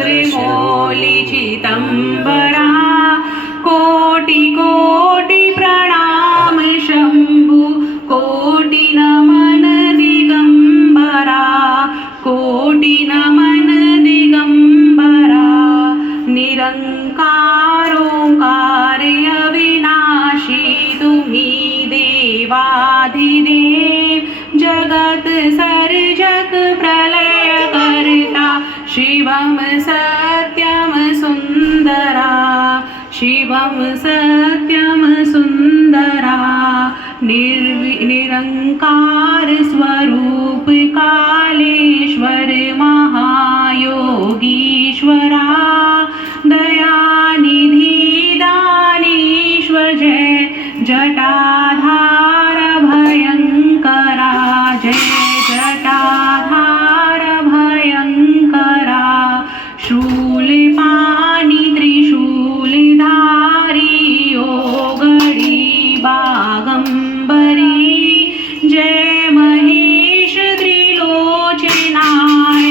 चंद्रमौली चिदंबरा कोटि कोटि प्रणाम शंभु कोटि नमन दिगंबरा कोटि नमन दिगंबरा निरंकारोंकार अविनाशी तुम्ही देवाधिदेव जगत सर्जक प्रलय करता शिवम सत्यम सुंदरा शिवम सत्यम सुंदरा निरंकार स्वरूप कालेश्वर महायोगीश्वरा दयानिधि दानीश्वर जय जटाधार भयंकरा जय जटाधार भयंकरा शूलपाणि त्रिशूलधारी योगडी बागंबरी जय महेश त्रिलोचनाय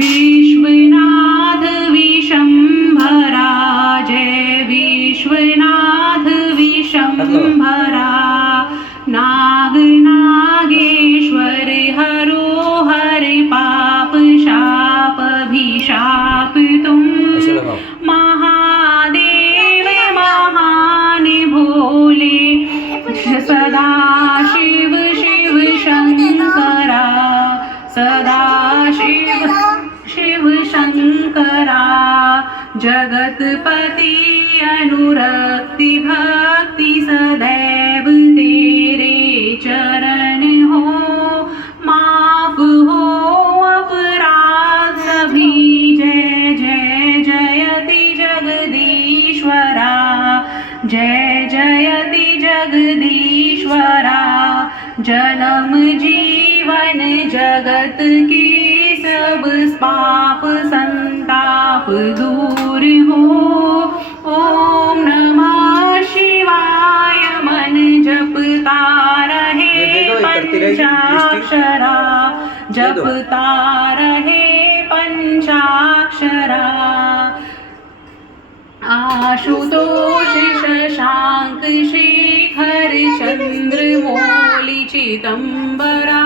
विश्वनाथ विशंभरा जय विश्वनाथ विशंभरा नाग नागेश्वर हरो हर पाप शाप अभिशाप तुम महादेव महान भोले सदा शिव शिव शंकरा सदा शिव शिव शंकरा जगतपति अनुरक्ति भक्ति सदैव तेरे चरण हो माफ हो अपराध सभी जय जय जयति जगदीश्वरा जय जयति जगदीश्वरा जन्म जीवन जगत की सब पाप संताप दूर हो ओम नमः शिवाय मन जपता रहे पंचाक्षरा जपता रहे पंचाक्षरा आशुतोष शशांक शेखर चंद्रमौली चिदंबरा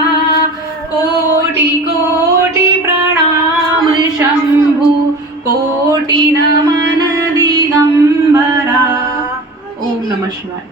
कोटि कोटि प्रणाम शंभु कोटि नमन दिगंबरा। ओम नमः शिवाय।